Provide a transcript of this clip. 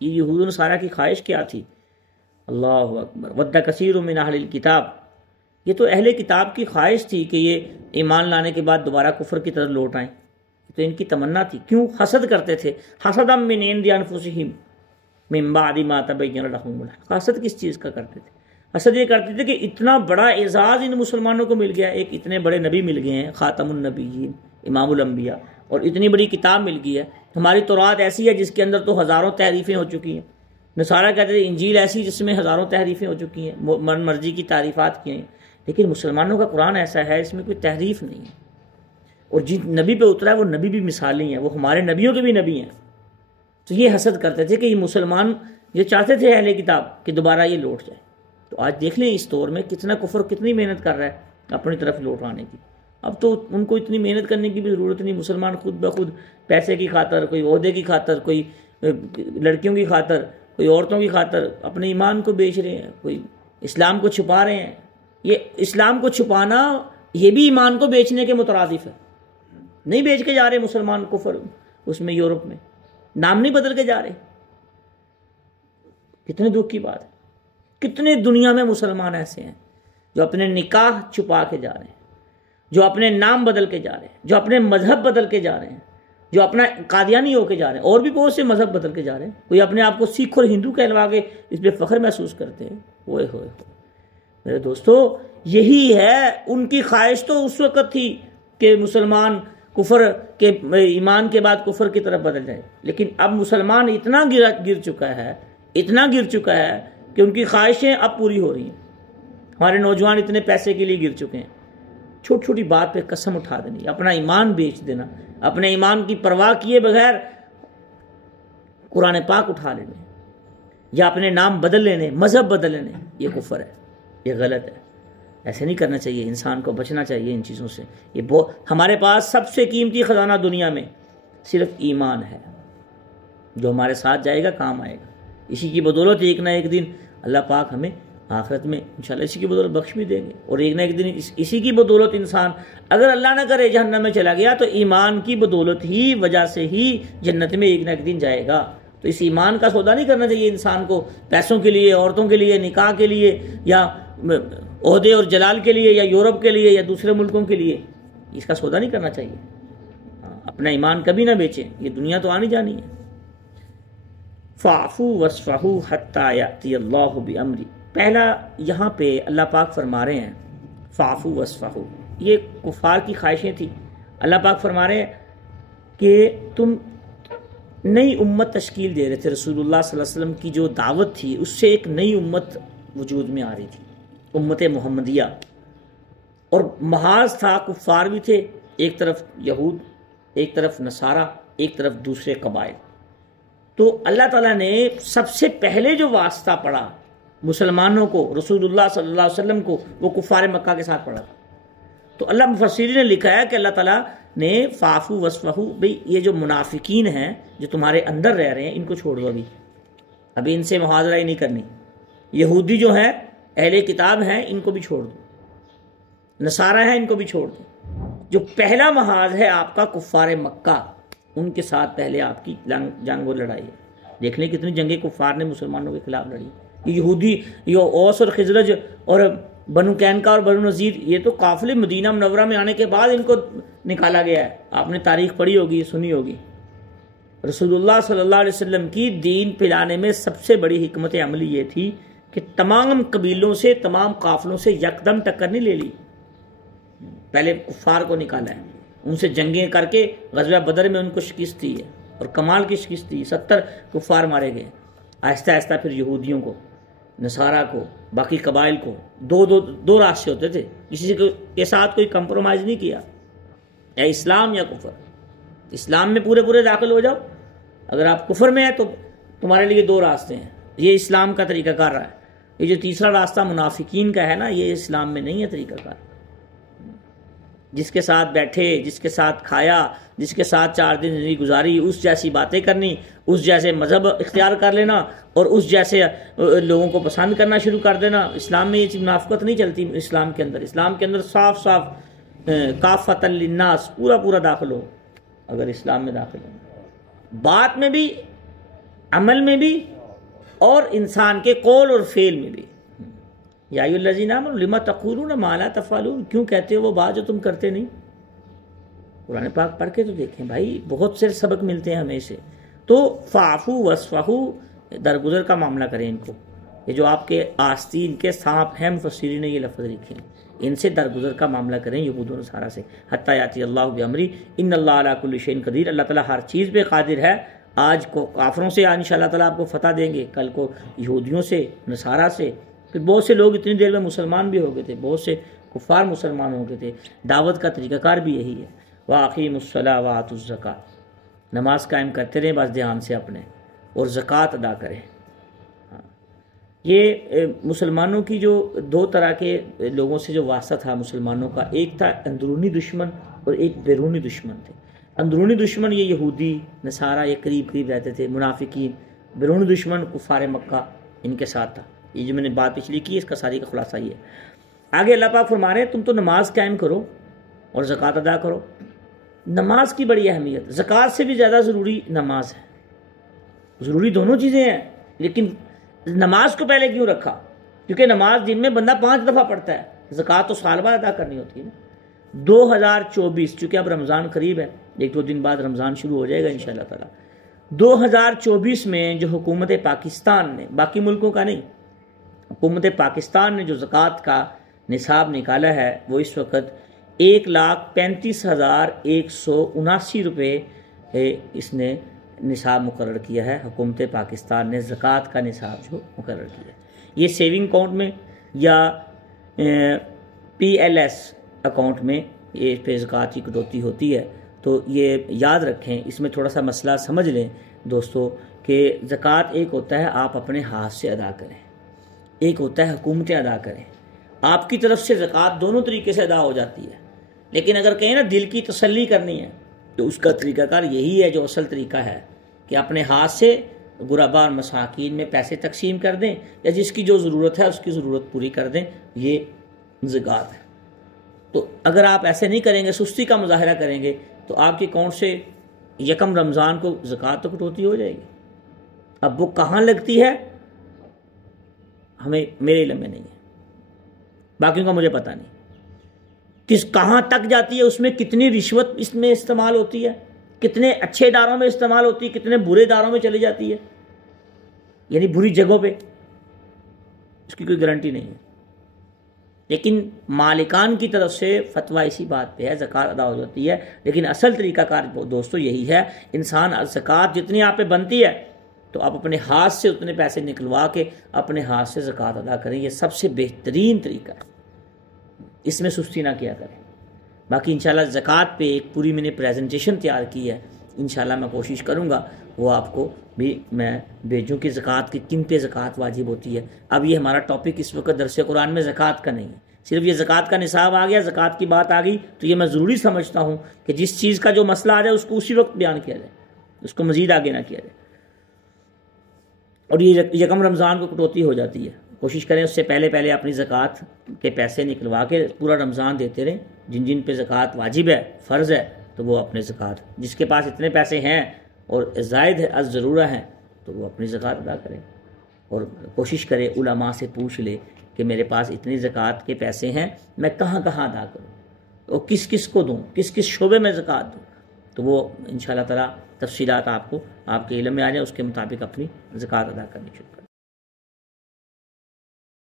یہ یہود و نصارہ کی خواہش کیا تھی؟ اللہ اکبر، ود کثیر من اہل الکتاب، یہ تو اہل کتاب کی خواہش تھی کہ یہ ایمان لانے کے بعد دوبارہ کفر کی طرف لوٹ آئیں، تو ان کی تمنا تھی۔ کیوں حسد کرتے تھے؟ حسدا من عند انفسہم من بعد ما تبین لهم الحق۔ حسد کس چیز کا کرتے تھے؟ حسد یہ کرتے تھے کہ اتنا بڑا اعزاز ان مسلمانوں کو مل گیا، ایک اتنے بڑے نبی مل گئے ہیں، خاتم النبیین، امام الانبیاء، اور اتنی بڑی کتاب مل گئی ہے۔ ہماری تورات ایسی ہے جس کے اندر تو ہزاروں تحریفیں ہو چکی ہیں، نصارہ کہتے تھے انجیل ایسی جس میں ہزاروں تحریفیں ہو چکی ہیں، من مرضی کی تعریفات کی ہیں، لیکن مسلمانوں کا قرآن ایسا ہے اس میں کوئی تحریف نہیں ہے، اور جن نبی پہ اترا ہے وہ نبی بھی مثالی ہیں، وہ ہمارے نبیوں کے بھی نبی ہیں۔ تو یہ حسد کرتے تھے کہ یہ مسلمان، یہ چاہتے تھے اہل کتاب کہ دوبارہ یہ لوٹ جائے۔ تو آج دیکھ لیں اس دور میں کتنا کفر کتنی محنت کر رہا ہے اپنی طرف لوٹ آنے کی۔ اب تو ان کو اتنی محنت کرنے کی بھی ضرورت نہیں، مسلمان خود بخود پیسے کی خاطر، کوئی عہدے کی خاطر، کوئی لڑکیوں کی خاطر، کوئی عورتوں کی خاطر اپنے ایمان کو بیچ رہے ہیں، کوئی اسلام کو چھپا رہے ہیں۔ یہ اسلام کو چھپانا یہ بھی ایمان کو بیچنے کے مترادف ہے۔ نہیں بیچ کے جا رہے مسلمان کفر اس میں، یورپ میں نام نہیں بدل کے جا رہے۔ کتنے دکھ کی بات ہے، کتنے دنیا میں مسلمان ایسے ہیں جو اپنے نکاح چھپا کے جا رہے ہیں، جو اپنے نام بدل کے جا رہے ہیں، جو اپنے مذہب بدل کے جا رہے ہیں، جو اپنا قادیانی ہو کے جا رہے ہیں، اور بھی بہت سے مذہب بدل کے جا رہے ہیں۔ کوئی اپنے آپ کو سکھ اور ہندو کہلوا کے اس پہ فخر محسوس کرتے ہیں۔ ہوئے ہوئے میرے دوستو، یہی ہے ان کی خواہش۔ تو اس وقت تھی کہ مسلمان کفر کے ایمان کے بعد کفر کی طرف بدل جائے، لیکن اب مسلمان اتنا گر چکا ہے، اتنا گر چکا ہے کہ ان کی خواہشیں اب پوری ہو رہی ہیں۔ ہمارے نوجوان اتنے پیسے کے لیے گر چکے ہیں، چھوٹی چھوٹی بات پہ قسم اٹھا دینی، اپنا ایمان بیچ دینا، اپنے ایمان کی پرواہ کیے بغیر قرآن پاک اٹھا لینے، یا اپنے نام بدل لینے، مذہب بدل لینے، یہ کفر ہے، یہ غلط ہے۔ ایسے نہیں کرنا چاہیے، انسان کو بچنا چاہیے ان چیزوں سے۔ یہ ہمارے پاس سب سے قیمتی خزانہ دنیا میں صرف ایمان ہے، جو ہمارے ساتھ جائے گا، کام آئے گا۔ اسی کی بدولت ایک نہ ایک دن اللہ پاک ہمیں آخرت میں انشاءاللہ اسی کی بدولت بخش بھی دیں گے، اور ایک نہ ایک دن اسی کی بدولت انسان اگر اللہ نہ کرے جہنم میں چلا گیا تو ایمان کی بدولت ہی وجہ سے ہی جنت میں ایک نہ ایک دن جائے گا۔ تو اس ایمان کا سودا نہیں کرنا چاہیے انسان کو پیسوں کے لیے، عورتوں کے لیے، نکاح کے لیے، یا عہدے اور جلال کے لیے، یا یورپ کے لیے، یا دوسرے ملکوں کے لیے۔ اس کا سودا نہیں کرنا چاہیے۔ اپنا ایمان کبھی نہ بیچیں، یہ دنیا تو آنی جانی ہے۔ فَاعْفُوا وَاصْفَحُوا حَتَّى يَأْتِيَ اللَّهُ بِأَمْرِهِ۔ پہلا یہاں پہ اللہ پاک فرما رہے ہیں فَاعْفُوا وَاصْفَحُوا، یہ کفار کی خواہشیں تھی۔ اللہ پاک فرما رہے ہیں کہ تم نئی امت تشکیل دے رہے تھے، رسول اللہ صلی اللہ علیہ وسلم کی جو دعوت تھی اس سے ایک نئی امت وجود میں آ رہی تھی، امت محمدیہ، اور محاذ تھا، کفار بھی تھے، ایک طرف یہود، ایک طرف نصارہ، ایک طرف دوسرے قبائل۔ تو اللہ تعالیٰ نے سب سے پہلے جو واسطہ پڑا مسلمانوں کو، رسول اللہ صلی اللہ علیہ وسلم کو، وہ کفار مکہ کے ساتھ پڑا تھا۔ تو اللہ مفسرین نے لکھا ہے کہ اللہ تعالیٰ نے فَاعْفُوا وَاصْفَحُوا، بھئی یہ جو منافقین ہیں جو تمہارے اندر رہ رہے ہیں ان کو چھوڑ دو، ابھی ان سے محاذرہ ہی نہیں کرنی۔ یہودی جو ہیں اہل کتاب ہیں ان کو بھی چھوڑ دو، نصارہ ہیں ان کو بھی چھوڑ دو۔ جو پہلا محاذ ہے آپ کا کفار مکہ، ان کے ساتھ پہلے آپ کی جنگ و لڑائی ہے۔ دیکھ لیں کتنی جنگیں کفار نے مسلمانوں کے خلاف لڑی۔ یہودی، یہ اوس اور خزرج اور بنو قینقاع اور بنو نذیر، یہ تو قافلے مدینہ منورہ میں آنے کے بعد ان کو نکالا گیا ہے۔ آپ نے تاریخ پڑھی ہوگی، سنی ہوگی۔ رسول اللہ صلی اللہ علیہ وسلم کی دین پھیلانے میں سب سے بڑی حکمت عملی یہ تھی کہ تمام قبیلوں سے، تمام قافلوں سے یکدم ٹکر نہیں لے لی، پہلے کفار کو نکالا ہے، ان سے جنگیں کر کے غزوہ بدر میں ان کو شکست دی ہے، اور کمال کی شکست دی، 70 کفار مارے گئے۔ آہستہ آہستہ پھر یہودیوں کو، نصارہ کو، باقی قبائل کو، دو راستے ہوتے تھے، کسی کے ساتھ کوئی کمپرومائز نہیں کیا، یا اسلام یا کفر۔ اسلام میں پورے داخل ہو جاؤ، اگر آپ کفر میں ہیں تو تمہارے لیے دو راستے ہیں، یہ اسلام کا طریقہ کار رہا ہے۔ یہ جو تیسرا راستہ منافقین کا ہے نا، یہ اسلام میں نہیں ہے طریقہ کار۔ جس کے ساتھ بیٹھے، جس کے ساتھ کھایا، جس کے ساتھ 4 دن زندگی گزاری، اس جیسی باتیں کرنی، اس جیسے مذہب اختیار کر لینا، اور اس جیسے لوگوں کو پسند کرنا شروع کر دینا۔ اسلام میں یہ چیز منافقت نہیں چلتی۔ اسلام کے اندر صاف کافۃ للناس، پورا داخل ہو، اگر اسلام میں داخل ہو، بات میں بھی عمل میں بھی اور انسان کے قول اور فعل میں بھی. یا ایھا الذین آمنوا لما تقولون ما لا تفعلون، کیوں کہتے ہو وہ بات جو تم کرتے نہیں. قرآن پاک پڑھ کے تو دیکھیں بھائی، بہت سے سبق ملتے ہیں ہمیں سے. تو فاعفو واصفحو، درگزر کا معاملہ کریں ان کو. یہ جو آپ کے آستین کے سانپ ہیں، مفسرین نے یہ لفظ لکھے ہیں، ان سے درگزر کا معاملہ کریں یہود و نصارہ سے. حتی یاتی اللہ بامری ان اللہ علی کل شیء قدیر، اللہ تعالیٰ ہر چیز پہ قادر ہے. آج کو کافروں سے ان شاء اللہ تعالیٰ آپ کو فتح دیں گے، کل کو یہودیوں سے، نصارہ سے. پھر بہت سے لوگ اتنی دیر میں مسلمان بھی ہو گئے تھے، بہت سے کفار مسلمان ہو گئے تھے. دعوت کا طریقہ کار بھی یہی ہے. وَأَقِیمُوا الصَّلَاةَ وَآتُوا الزَّکَاةَ، نماز قائم کرتے رہیں بس دھیان سے اپنے، اور زکوٰۃ ادا کریں. یہ مسلمانوں کی جو دو طرح کے لوگوں سے جو واسطہ تھا مسلمانوں کا، ایک تھا اندرونی دشمن اور ایک بیرونی دشمن تھے. اندرونی دشمن یہ یہودی نصارہ، یہ قریب قریب رہتے تھے، منافقین. بیرونی دشمن کفار مکہ ان کے ساتھ تھا. یہ جو میں نے بات پچھلی کی، اس کا ساری کا خلاصہ یہ ہے. آگے اللہ پاک فرما رہے ہیں تم تو نماز قائم کرو اور زکوٰۃ ادا کرو. نماز کی بڑی اہمیت، زکوٰۃ سے بھی زیادہ ضروری نماز ہے. ضروری دونوں چیزیں ہیں، لیکن نماز کو پہلے کیوں رکھا؟ کیونکہ نماز دن میں بندہ 5 دفعہ پڑھتا ہے، زکوٰۃ تو سال بعد ادا کرنی ہوتی ہے. 2024 چونکہ اب رمضان قریب ہے، 1-2 دن بعد رمضان شروع ہو جائے گا انشاءاللہ تعالی. 2024 میں جو حکومت پاکستان نے، باقی ملکوں کا نہیں، حکومت پاکستان نے جو زکوٰۃ کا نصاب نکالا ہے، وہ اس وقت 1,35,179 روپے اس نے نصاب مقرر کیا ہے. حکومت پاکستان نے زکوٰۃ کا نصاب جو مقرر کیا ہے، یہ سیونگ اکاؤنٹ میں یا PLS اکاؤنٹ میں یہ پہ زکوٰۃ کی کٹوتی ہوتی ہے. تو یہ یاد رکھیں، اس میں تھوڑا سا مسئلہ سمجھ لیں دوستو کہ زکوٰۃ ایک ہوتا ہے آپ اپنے ہاتھ سے ادا کریں، ایک ہوتا ہے حکومتیں ادا کریں. آپ کی طرف سے زکوٰۃ دونوں طریقے سے ادا ہو جاتی ہے، لیکن اگر کہیں نا دل کی تسلی کرنی ہے تو اس کا طریقہ کار یہی ہے جو اصل طریقہ ہے کہ اپنے ہاتھ سے غربا اور مساکین میں پیسے تقسیم کر دیں، یا جس کی جو ضرورت ہے اس کی ضرورت پوری کر دیں. یہ زکوٰۃ ہے. تو اگر آپ ایسے نہیں کریں گے، سستی کا مظاہرہ کریں گے، تو آپ کے اکاؤنٹ سے یکم رمضان کو زکوٰۃ تو کٹوتی ہو جائے گی. اب وہ کہاں لگتی ہے ہمیں، میرے علم میں نہیں ہے، باقیوں کا مجھے پتہ نہیں. کہاں تک جاتی ہے، اس میں کتنی رشوت اس میں استعمال ہوتی ہے، کتنے اچھے اداروں میں استعمال ہوتی ہے، کتنے برے اداروں میں چلی جاتی ہے، یعنی بری جگہوں پہ، اس کی کوئی گارنٹی نہیں ہے. لیکن مالکان کی طرف سے فتویٰ اسی بات پہ ہے، زکوٰۃ ادا ہو جاتی ہے. لیکن اصل طریقہ کار دوستو یہی ہے، انسان زکوٰۃ جتنی آپ پہ بنتی ہے تو آپ اپنے ہاتھ سے اتنے پیسے نکلوا کے اپنے ہاتھ سے زکوٰۃ ادا کریں. یہ سب سے بہترین طریقہ ہے، اس میں سستی نہ کیا کریں. باقی انشاءاللہ زکوٰۃ پہ ایک پوری میں نے پریزنٹیشن تیار کی ہے، انشاءاللہ میں کوشش کروں گا وہ آپ کو بھی میں بھیجوں کہ زکوٰۃ کی کن پہ زکوٰۃ واجب ہوتی ہے. اب یہ ہمارا ٹاپک اس وقت درس قرآن میں زکوٰۃ کا نہیں ہے، صرف یہ زکوٰۃ کا نصاب آ گیا، زکوٰۃ کی بات آ گئی، تو یہ میں ضروری سمجھتا ہوں کہ جس چیز کا جو مسئلہ آ جائے اس کو اسی وقت بیان کیا جائے، اس کو مزید آگے نہ کیا جائے. اور یہ یکم رمضان کو کٹوتی ہو جاتی ہے، کوشش کریں اس سے پہلے پہلے اپنی زکوٰۃ کے پیسے نکلوا کے پورا رمضان دیتے رہیں. جن جن پہ زکوٰۃ واجب ہے، فرض ہے، تو وہ اپنے زکوٰۃ، جس کے پاس اتنے پیسے ہیں اور زائد ہے، از ضرورہ ہیں، تو وہ اپنی زکوٰۃ ادا کریں. اور کوشش کرے علماء سے پوچھ لے کہ میرے پاس اتنی زکوٰۃ کے پیسے ہیں، میں کہاں کہاں ادا کروں، اور کس کس کو دوں، کس کس شعبے میں زکوٰۃ دوں. تو وہ انشاءاللہ تعالی تفصیلات آپ کو آپ کے علم میں آ جائیں، اس کے مطابق اپنی زکوٰۃ ادا کرنی شروع کریں.